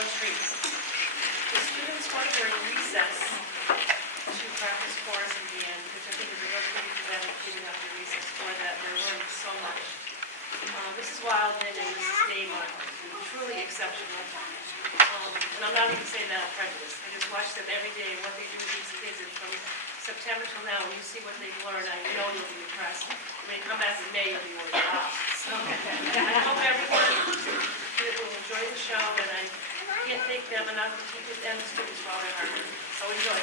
on trees. The students went during recess to practice chorus and band, which I think is a real tribute to them giving up the recess for that. They learned so much. Mrs. Wildman and Mrs. Damon, truly exceptional. And I'm not even saying that on prejudice. I just watch them every day and what they do with these kids. And from September till now, when you see what they've learned, I know you'll be impressed. When they come back in May, you'll be like, wow. So I hope everyone will enjoy the show, and I can't thank them enough to keep it and the students for all their hard work. So enjoy.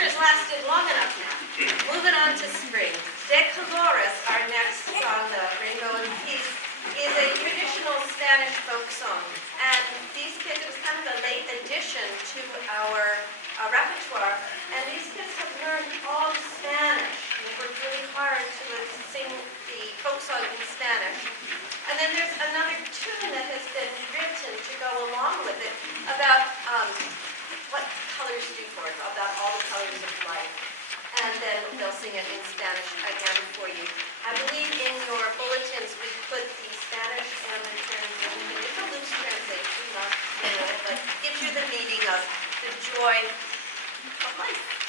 pictures lasted long enough now. Moving on to spring. De Colores, our next song, the Rainbow and Peace, is a traditional Spanish folk song. And these kids, it was kind of a late addition to our repertoire. And these kids have learned all Spanish. They worked really hard to sing the folk song in Spanish. And then there's another tune that has been written to go along with it about what colors do for us, about all the colors of life. And then they'll sing it in Spanish again for you. I believe in your bulletins we put the Spanish and the translation. It's a loose translation, not literal, but gives you the meaning of the joy of life.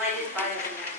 delighted by them.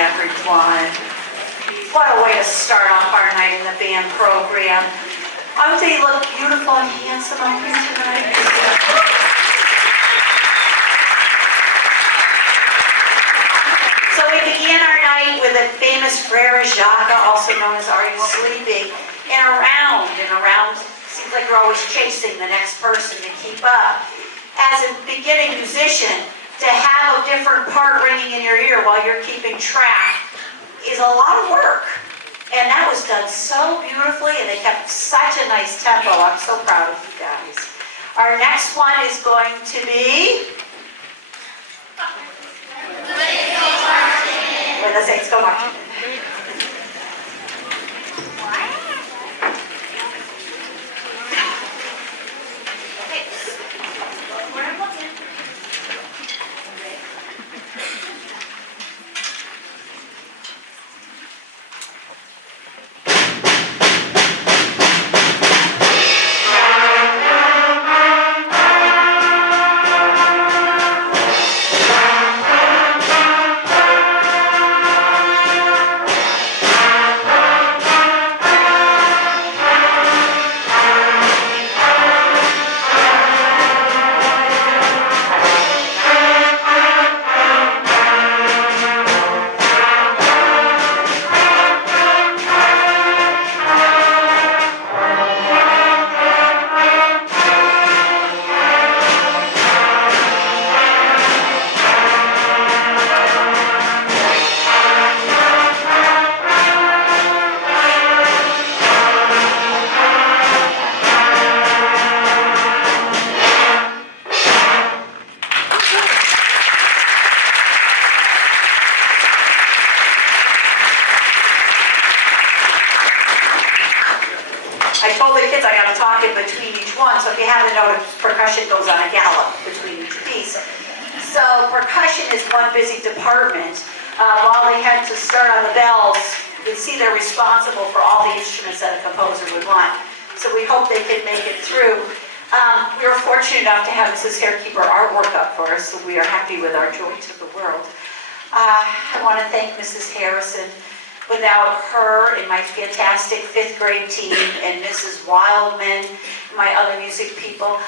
Everyone. What a way to start off our night in the band program. I would say you look beautiful and handsome up here tonight. So we began our night with a famous Frere Jacques, also known as Are You Sleeping? And around, seems like you're always chasing the next person to keep up. As a beginning musician, to have a different part ringing in your ear while you're keeping track is a lot of work. And that was done so beautifully, and they kept such a nice tempo. I'm so proud of you guys. Our next one is going to be... When the Saints Go Marching In. I told the kids I got to talk in between each one, so if you haven't noticed, percussion goes on a gallop between each piece. So percussion is one busy department. While they had to start on the bells, you can see they're responsible for all the instruments that a composer would want. So we hope they can make it through. We were fortunate enough to have Mrs. Harekeeper artwork up for us, so we are happy with our Joy to the World. I want to thank Mrs. Harrison. Without her and my fantastic 5th grade team and Mrs. Wildman, my other music people,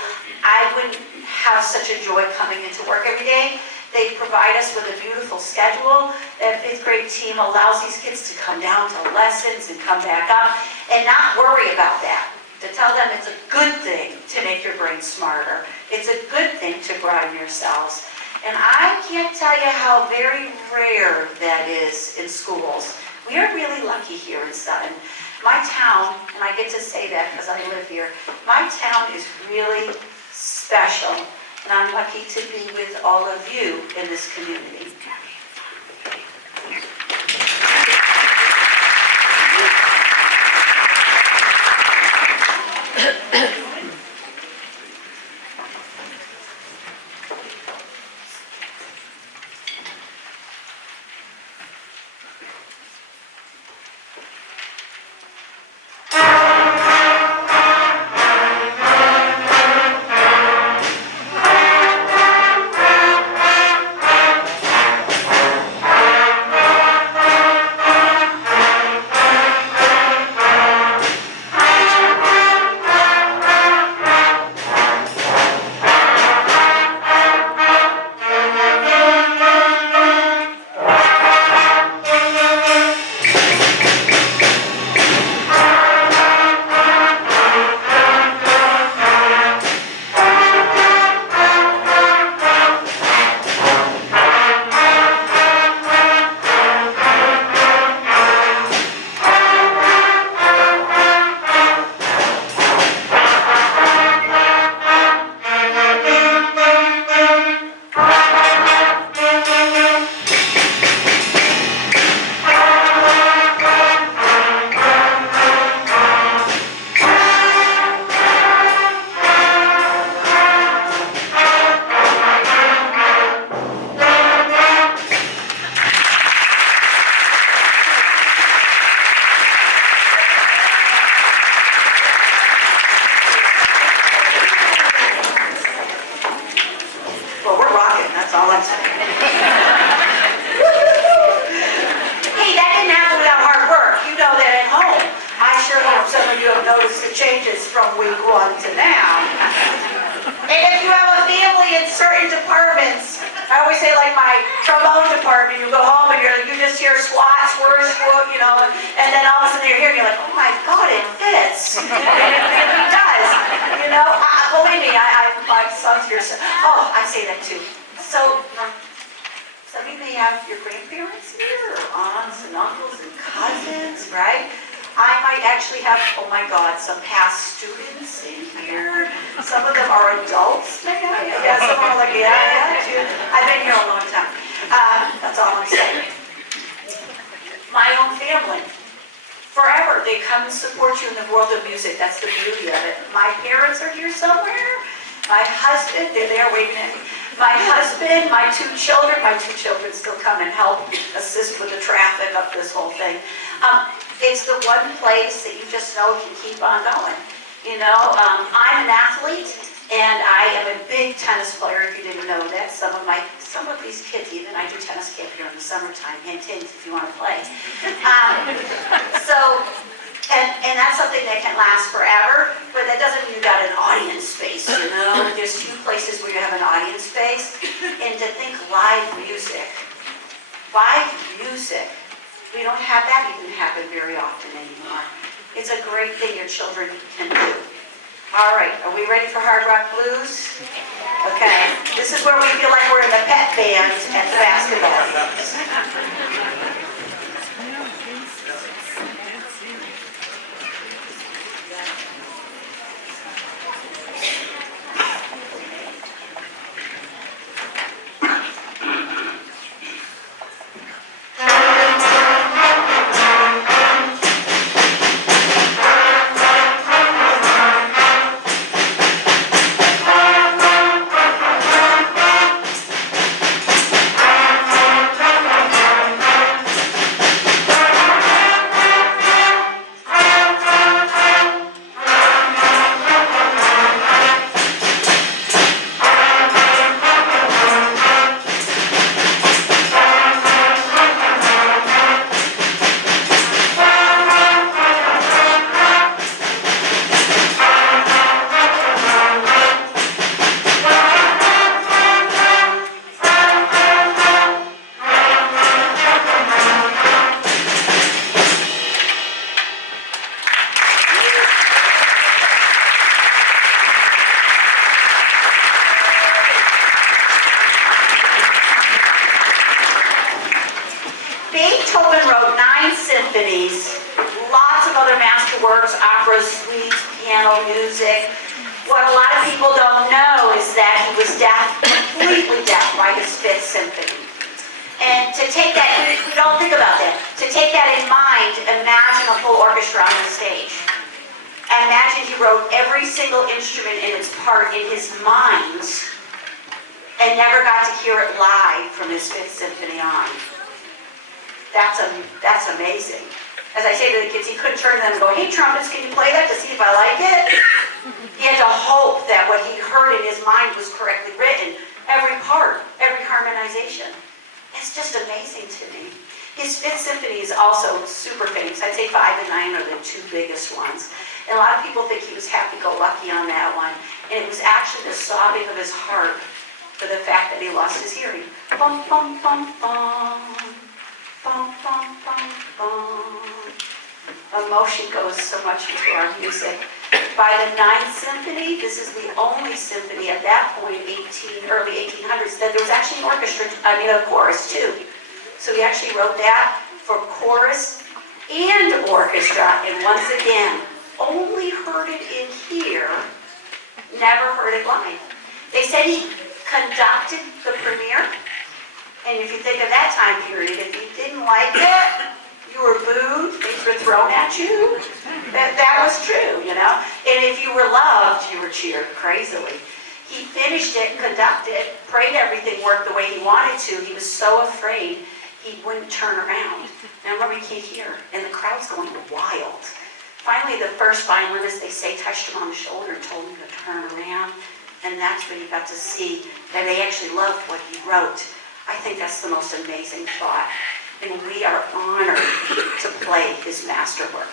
I wouldn't have such a joy coming into work every day. They provide us with a beautiful schedule. That 5th grade team allows these kids to come down to lessons and come back up and not worry about that. To tell them it's a good thing to make your brain smarter. It's a good thing to grind yourselves. And I can't tell you how very rare that is in schools. We are really lucky here in Sutton. My town, and I get to say that because I live here, my town is really special, and I'm lucky to be with all of you in this community. once. Hey, that didn't happen without hard work. You know that at home. I sure hope some of you have noticed the changes from week 1 to now. And if you have a family in certain departments, I always say like my trombone department, you go home and you just hear squat, squirt, you know, and then all of a sudden you're here and you're like, oh my God, it fits. It really does. You know, believe me, my son's here. Oh, I say that too. So, some of you may have your grandparents here, or aunts and uncles and cousins, right? I might actually have, oh my God, some past students in here. Some of them are adults, maybe. Yeah, some of them are like, yeah, too. I've been here a long time. That's all I'm saying. My own family. Forever, they come and support you in the world of music. That's the beauty of it. My parents are here somewhere. My husband, they're there waiting at me. My husband, my two children still come and help assist with the traffic of this whole thing. It's the one place that you just know can keep on going. You know, I'm an athlete, and I am a big tennis player, if you didn't know that. Some of these kids even, I do tennis camp here in the summertime. Hint, hint, if you want to play. And that's something that can last forever, but that doesn't mean you got an audience space, you know? There's few places where you have an audience space, and to think live music. We don't have that even happen very often anymore. It's a great thing your children can do. All right, are we ready for Hard Rock Blues? Okay, this is where we feel like we're in the pet band at the basketball games. Beethoven wrote 9 symphonies, lots of other masterworks, operas, suites, piano music. What a lot of people don't know is that he was deaf, completely deaf by his 5th symphony. And to take that, we don't think about that. To take that in mind, imagine a full orchestra on the stage. Imagine he wrote every single instrument in its part in his mind and never got to hear it live from his 5th symphony on. That's amazing. As I say to the kids, he couldn't turn to them and go, hey trumpets, can you play that to see if I like it? He had to hope that what he heard in his mind was correctly written. Every part, every harmonization. It's just amazing to me. His 5th symphony is also super famous. I'd say 5 and 9 are the 2 biggest ones. And a lot of people think he was happy-go-lucky on that one. And it was actually the sobbing of his heart for the fact that he lost his hearing. Bum, bum, bum, bum. Bum, bum, bum, bum. Emotion goes so much into our music. By the 9th symphony, this is the only symphony at that point, early 1800s, that there was actually an orchestra, a chorus too. So he actually wrote that for chorus and orchestra, and once again, only heard it in here, never heard it live. They said he conducted the premiere. And if you think of that time period, if you didn't like it, you were booed, things were thrown at you. That was true, you know. And if you were loved, you were cheered crazily. He finished it, conducted, prayed everything worked the way he wanted to. He was so afraid he wouldn't turn around. Now remember, he can't hear, and the crowd's going wild. Finally, the first violinist, they say, touched him on the shoulder and told him to turn around. and that's when you got to see that they actually loved what he wrote. I think that's the most amazing thought, and we are honored to play his masterwork.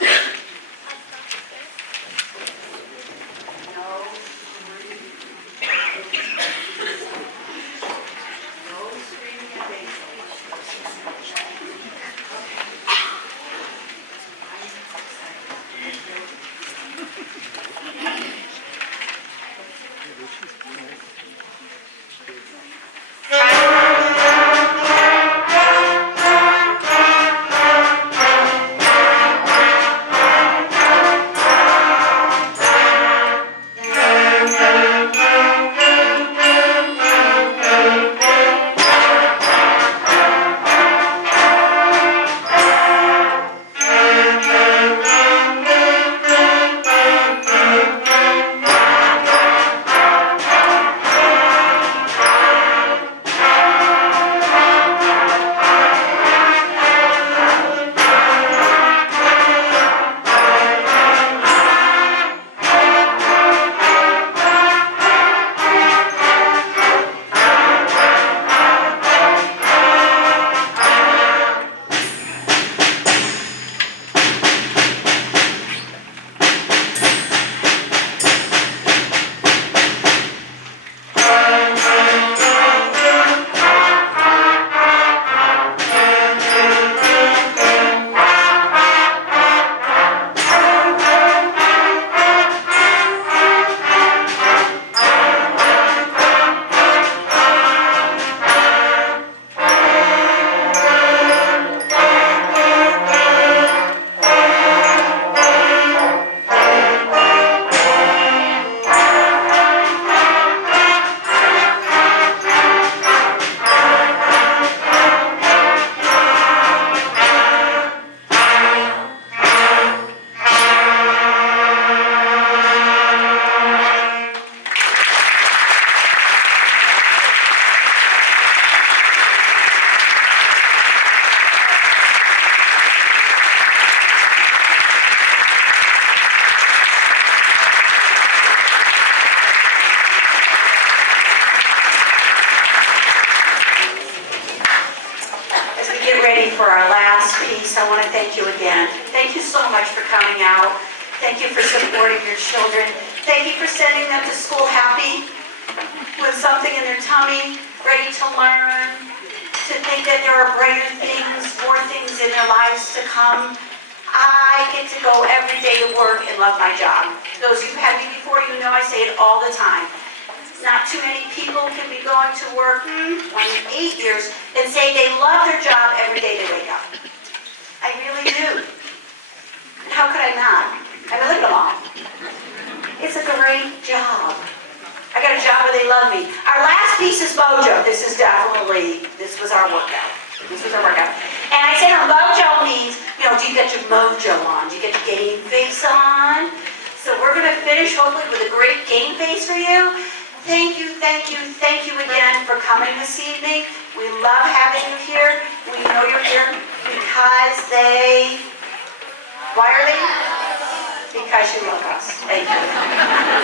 For our last piece, I want to thank you again. Thank you so much for coming out. Thank you for supporting your children. Thank you for sending them to school happy, with something in their tummy, ready to learn, to think that there are brighter things, more things in their lives to come. I get to go every day to work and love my job. Those who've had me before, you know I say it all the time. Not too many people can be going to work 28 years and say they love their job every day they wake up. I really do. How could I not? I mean, look at them all. It's a great job. I got a job where they love me. Our last piece is mojo. This was our workout. This was our workout. And I said mojo means, do you get your mojo on? Do you get your game face on? So we're going to finish hopefully with a great game face for you. Thank you again for coming this evening. We love having you here. We know you're here because why are they? Because you love us. Thank you.